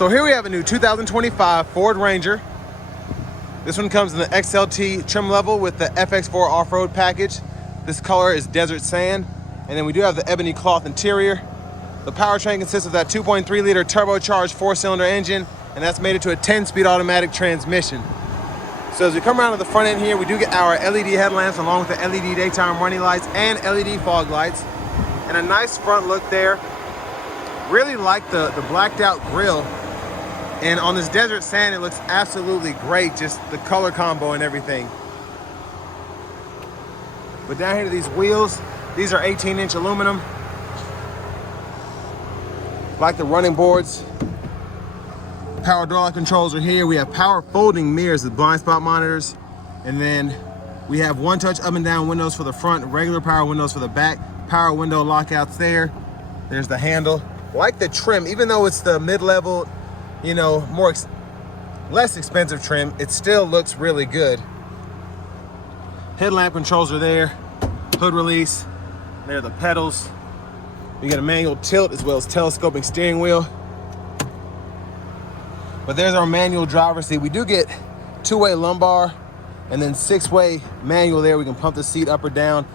So here we have a new 2025 Ford Ranger. This one comes in the XLT trim level with the FX4 Off Road package. This color is desert sand. And then we do have the ebony cloth interior. The powertrain consists of that 2.3 liter turbocharged 4-cylinder engine, and that's made it to a 10-speed automatic transmission. So as we come around to the front end here, we do get our LED headlamps along with the LED daytime running lights and LED fog lights. And a nice front look there. Really like the blacked out grille. And on this desert sand, it looks absolutely great, just the color combo and everything. But down here to these wheels, these are 18-inch aluminum. Like the running boards. Power door lock controls are here. We have power folding mirrors with blind spot monitors. And then we have one-touch up and down windows for the front, regular power windows for the back, power window lockouts there. There's the handle. Like the trim, even though it's the mid-level, you know, less expensive trim, it still looks really good. Headlamp controls are there, hood release, there are the pedals. You get a manual tilt as well as telescoping steering wheel. But there's our manual driver's seat. We do get two-way lumbar and then six-way manual there. We can pump the seat up or down,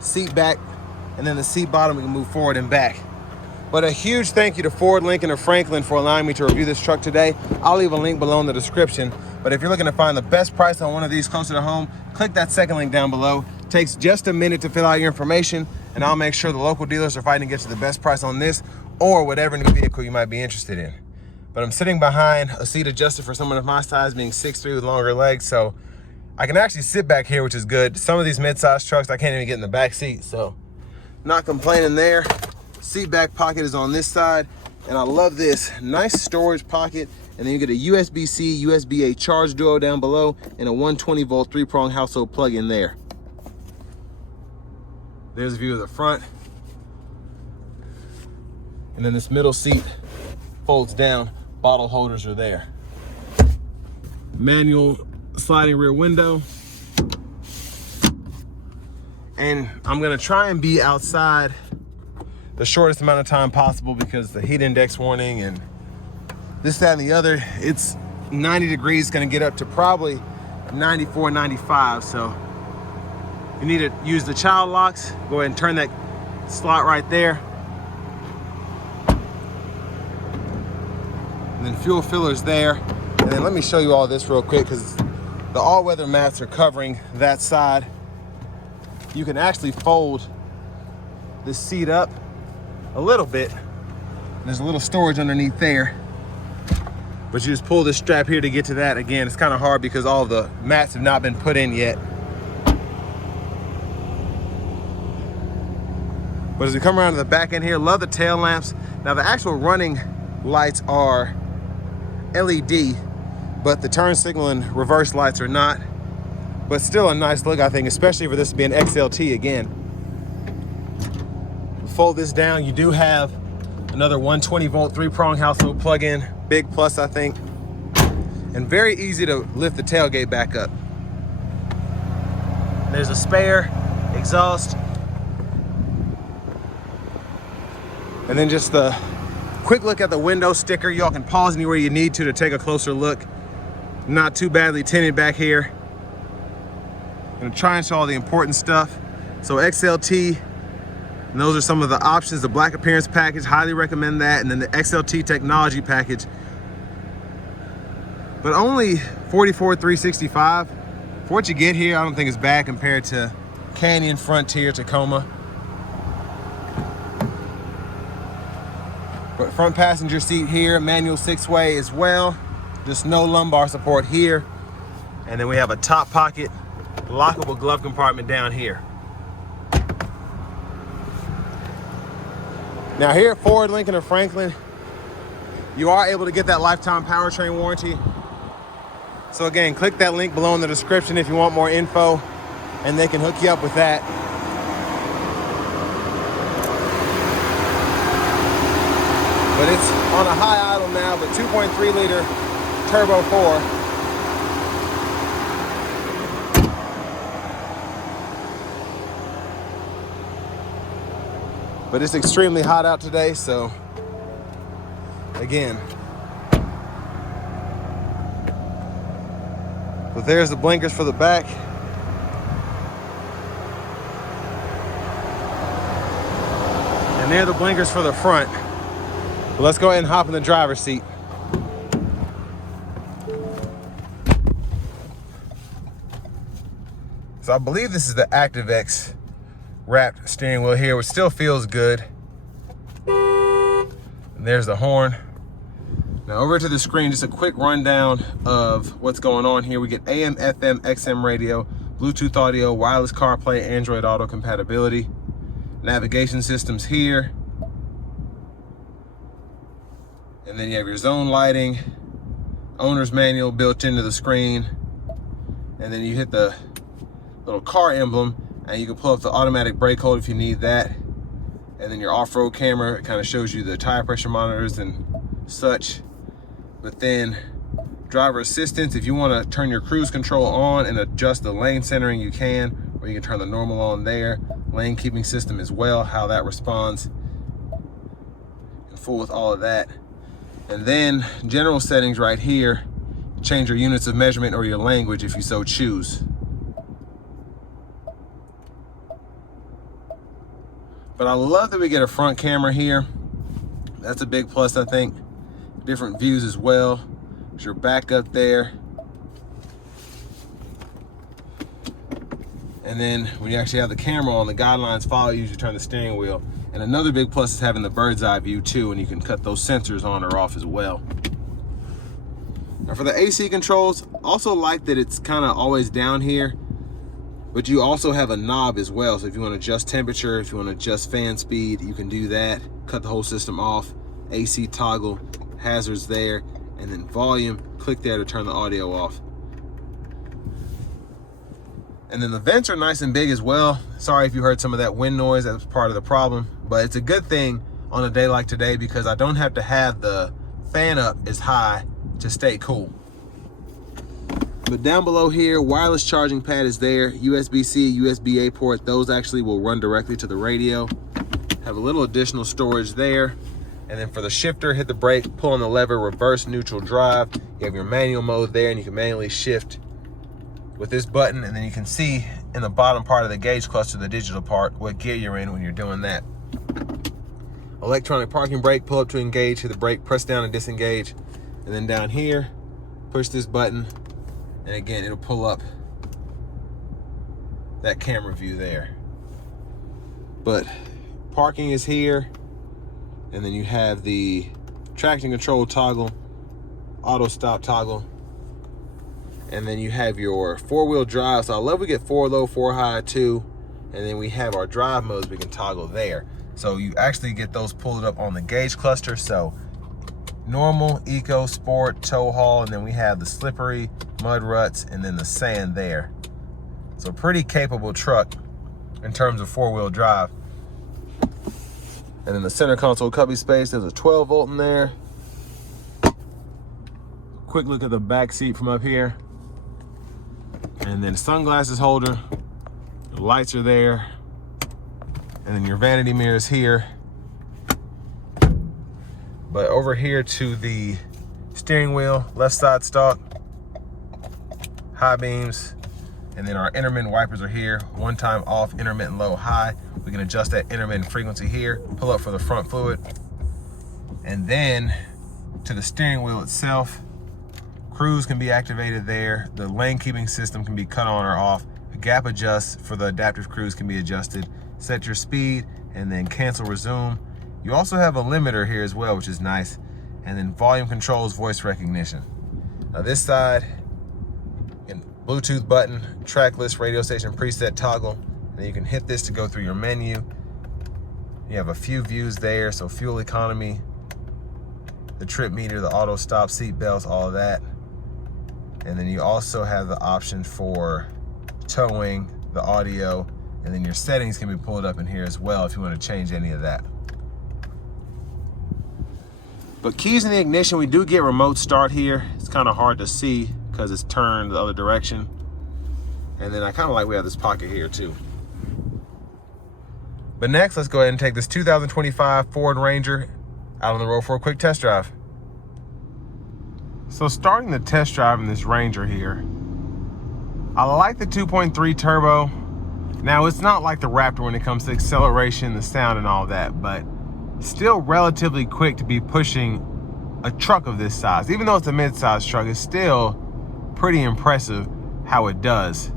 seat back, and then the seat bottom we can move forward and back. But a huge thank you to Ford, Lincoln, and Franklin for allowing me to review this truck today. I'll leave a link below in the description. But if you're looking to find the best price on one of these closer to home, click that second link down below. It takes just a minute to fill out your information, and I'll make sure the local dealers are fighting to get you the best price on this or whatever new vehicle you might be interested in. But I'm sitting behind a seat adjusted for someone of my size, being 6'3" with longer legs, so I can actually sit back here, which is good. Some of these mid-size trucks, I can't even get in the back seat, so not complaining there. Seat back pocket is on this side, and I love this nice storage pocket. And then you get a USB-C, USB-A charge duo down below, and a 120-volt 3-prong household plug-in there. There's a view of the front. And then this middle seat folds down. Bottle holders are there. Manual sliding rear window. And I'm gonna try and be outside the shortest amount of time possible because the heat index warning and this, that, and the other, it's 90 degrees, gonna get up to probably 94, 95. So you need to use the child locks. Go ahead and turn that slot right there. And then fuel filler's there. And then let me show you all this real quick because the all-weather mats are covering that side. You can actually fold this seat up a little bit. There's a little storage underneath there. But you just pull this strap here to get to that. Again, it's kind of hard because all the mats have not been put in yet. But as we come around to the back end here, love the tail lamps. Now the actual running lights are LED, but the turn signal and reverse lights are not. But still a nice look, I think, especially for this to be an XLT again. Fold this down, you do have another 120-volt 3-prong household plug-in. Big plus, I think. And very easy to lift the tailgate back up. There's a spare exhaust. And then just the quick look at the window sticker. Y'all can pause anywhere you need to take a closer look. Not too badly tinted back here. I'm gonna try and show all the important stuff. So XLT, and those are some of the options. The black appearance package, highly recommend that. And then the XLT technology package. But only $44,365. For what you get here, I don't think it's bad compared to Canyon, Frontier, Tacoma. But front passenger seat here, manual 6-way as well. Just no lumbar support here. And then we have a top pocket, lockable glove compartment down here. Now here at Ford, Lincoln, and Franklin, you are able to get that lifetime powertrain warranty. So again, click that link below in the description if you want more info, and they can hook you up with that. But it's on a high idle now, but 2.3 liter turbo 4. But it's extremely hot out today, so again, But there's the blinkers for the back. And there are the blinkers for the front. But let's go ahead and hop in the driver's seat. So I believe this is the ActiveX wrapped steering wheel here, which still feels good. And there's the horn. Now over to the screen, just a quick rundown of what's going on here. We get AM, FM, XM radio, Bluetooth audio, wireless CarPlay, Android Auto compatibility, navigation systems here. And then you have your zone lighting, owner's manual built into the screen. And then you hit the little car emblem and you can pull up the automatic brake hold if you need that. And then your off-road camera, it kind of shows you the tire pressure monitors and such. But then driver assistance, if you want to turn your cruise control on and adjust the lane centering, you can, or you can turn the normal on there. Lane keeping system as well, how that responds. In full with all of that. And then general settings right here, change your units of measurement or your language if you so choose. But I love that we get a front camera here. That's a big plus, I think. Different views as well. There's your back up there. And then when you actually have the camera on, the guidelines follow you as you turn the steering wheel. And another big plus is having the bird's eye view too, and you can cut those sensors on or off as well. Now for the AC controls, also like that it's kind of always down here, but you also have a knob as well. So if you want to adjust temperature, if you want to adjust fan speed, you can do that. Cut the whole system off. AC toggle, hazards there, and then volume, click there to turn the audio off. And then the vents are nice and big as well. Sorry if you heard some of that wind noise, that was part of the problem. But it's a good thing on a day like today because I don't have to have the fan up as high to stay cool. But down below here, wireless charging pad is there, USB-C, USB-A port. Those actually will run directly to the radio. Have a little additional storage there. And then for the shifter, hit the brake, pull on the lever, reverse, neutral, drive. You have your manual mode there and you can manually shift with this button. And then you can see in the bottom part of the gauge cluster, the digital part, what gear you're in when you're doing that. Electronic parking brake, pull up to engage, hit the brake, press down and disengage. And then down here, push this button. And again, it'll pull up that camera view there. But parking is here. And then you have the traction control toggle, auto stop toggle. And then you have your 4-wheel drive. So I love we get 4 low, 4 high too. And then we have our drive modes we can toggle there. So you actually get those pulled up on the gauge cluster. So normal, eco, sport, tow haul, and then we have the slippery, mud ruts, and then the sand there. So pretty capable truck in terms of 4-wheel drive. And then the center console cubby space, there's a 12 volt in there. Quick look at the back seat from up here. And then sunglasses holder, the lights are there. And then your vanity mirrors here. But over here to the steering wheel, left side stalk, high beams, and then our intermittent wipers are here. One time off, intermittent low, high. We can adjust that intermittent frequency here, pull up for the front fluid. And then to the steering wheel itself, cruise can be activated there. The lane keeping system can be cut on or off. The gap adjust for the adaptive cruise can be adjusted. Set your speed and then cancel, resume. You also have a limiter here as well, which is nice. And then volume controls, voice recognition. Now this side, Bluetooth button, track list, radio station preset toggle. And then you can hit this to go through your menu. You have a few views there, so fuel economy, the trip meter, the auto stop, seat belts, all of that. And then you also have the option for towing, the audio, and then your settings can be pulled up in here as well if you want to change any of that. But keys in the ignition, we do get remote start here. It's kind of hard to see because it's turned the other direction. And then I kind of like we have this pocket here too. But next, let's go ahead and take this 2025 Ford Ranger out on the road for a quick test drive. So starting the test drive in this Ranger here, I like the 2.3 turbo. Now, it's not like the Raptor when it comes to acceleration, the sound and all that, but still relatively quick to be pushing a truck of this size. Even though it's a mid-size truck, it's still pretty impressive how it does.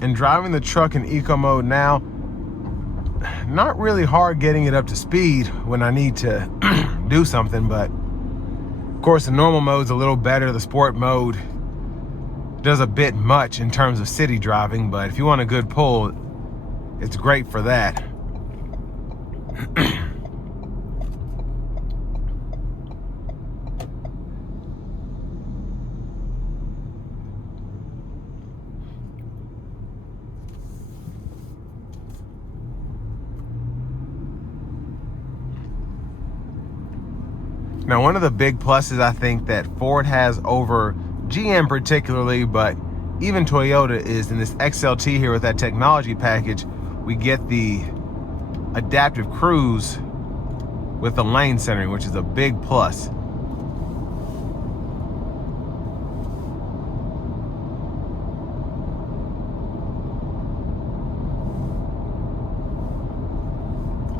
And driving the truck in eco mode now, not really hard getting it up to speed when I need to do something, but of course the normal mode's a little better. The sport mode does a bit much in terms of city driving, but if you want a good pull, it's great for that. Now, one of the big pluses I think that Ford has over GM particularly, but even Toyota, is in this XLT here with that technology package, we get the adaptive cruise with the lane centering, which is a big plus.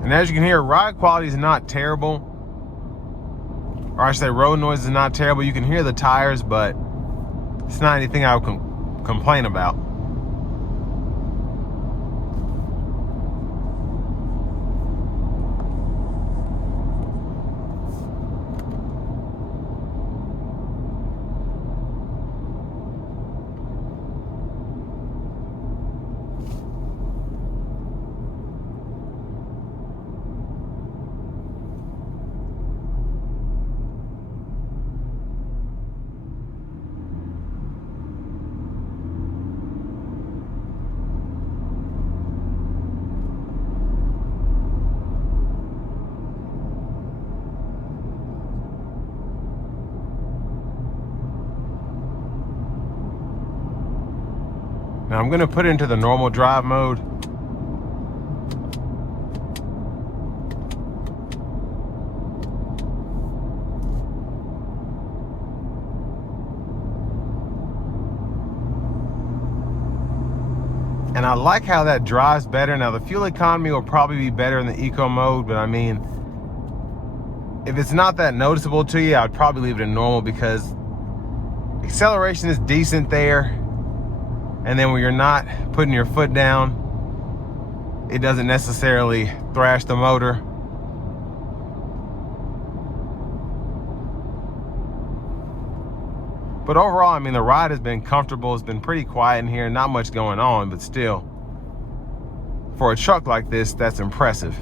And as you can hear, ride quality is not terrible. Or I should say road noise is not terrible. You can hear the tires, but it's not anything I would complain about. Now I'm going to put it into the normal drive mode. And I like how that drives better. Now the fuel economy will probably be better in the eco mode, but I mean, if it's not that noticeable to you, I'd probably leave it in normal because acceleration is decent there. And then when you're not putting your foot down, it doesn't necessarily thrash the motor. But overall, I mean, the ride has been comfortable. It's been pretty quiet in here, not much going on, but still, for a truck like this, that's impressive.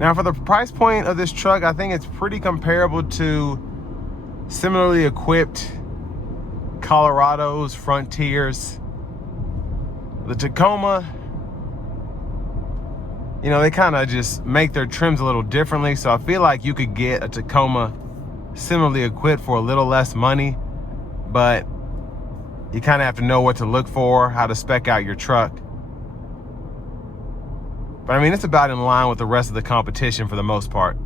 Now, for the price point of this truck, I think it's pretty comparable to similarly equipped Colorados, Frontiers. The Tacoma, you know, they kind of just make their trims a little differently. So I feel like you could get a Tacoma similarly equipped for a little less money, but you kind of have to know what to look for, how to spec out your truck. But I mean, it's about in line with the rest of the competition for the most part.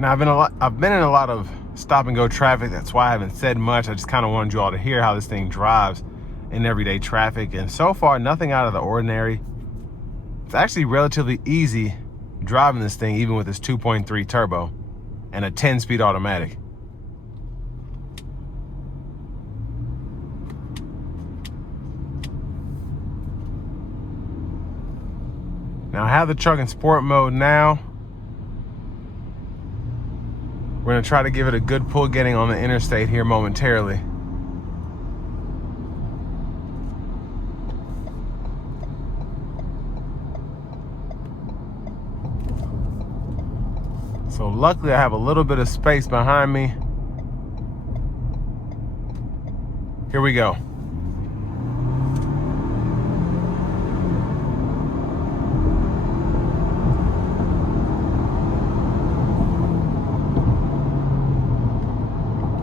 Now, I've been in a lot of stop and go traffic. That's why I haven't said much. I just kind of wanted you all to hear how this thing drives in everyday traffic. And so far, nothing out of the ordinary. It's actually relatively easy driving this thing, even with this 2.3 turbo and a 10-speed automatic. Now I have the truck in sport mode now. We're gonna try to give it a good pull getting on the interstate here momentarily. So luckily I have a little bit of space behind me. Here we go.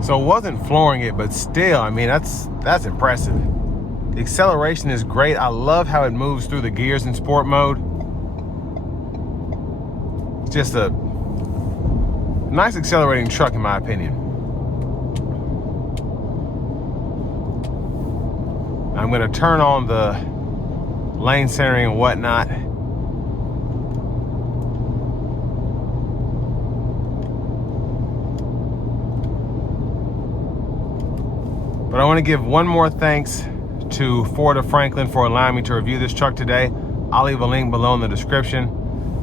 So it wasn't flooring it, but still, I mean, that's impressive. The acceleration is great. I love how it moves through the gears in sport mode. It's just a nice accelerating truck, in my opinion. I'm gonna turn on the lane centering and whatnot. But I want to give one more thanks to Ford of Franklin for allowing me to review this truck today. I'll leave a link below in the description.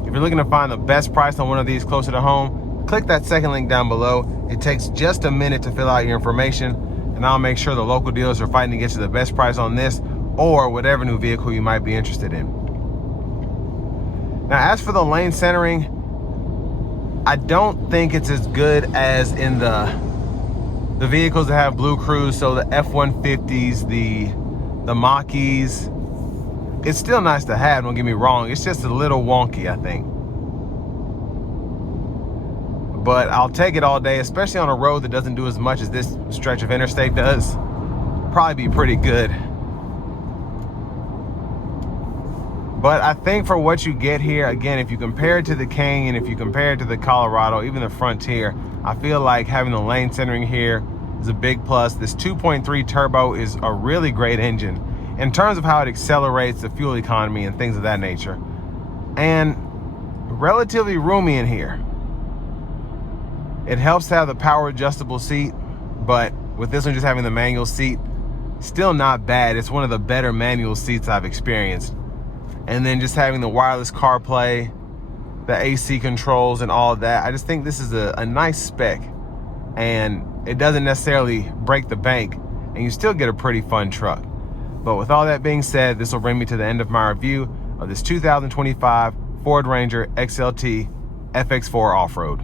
If you're looking to find the best price on one of these closer to home, click that second link down below. It takes just a minute to fill out your information, and I'll make sure the local dealers are fighting to get you the best price on this or whatever new vehicle you might be interested in. Now, as for the lane centering, I don't think it's as good as in the vehicles that have Blue Cruise, so the F-150s, the Mach-E's. It's still nice to have, don't get me wrong. It's just a little wonky, I think. But I'll take it all day, especially on a road that doesn't do as much as this stretch of interstate does. Probably be pretty good. But I think for what you get here, again, if you compare it to the Canyon, if you compare it to the Colorado, even the Frontier, I feel like having the lane centering here is a big plus. This 2.3 turbo is a really great engine in terms of how it accelerates, the fuel economy and things of that nature. And relatively roomy in here. It helps to have the power adjustable seat, but with this one just having the manual seat, still not bad. It's one of the better manual seats I've experienced. And then just having the wireless CarPlay, the AC controls and all of that. I just think this is a nice spec, and it doesn't necessarily break the bank, and you still get a pretty fun truck. But with all that being said, this will bring me to the end of my review of this 2025 Ford Ranger XLT FX4 Off Road.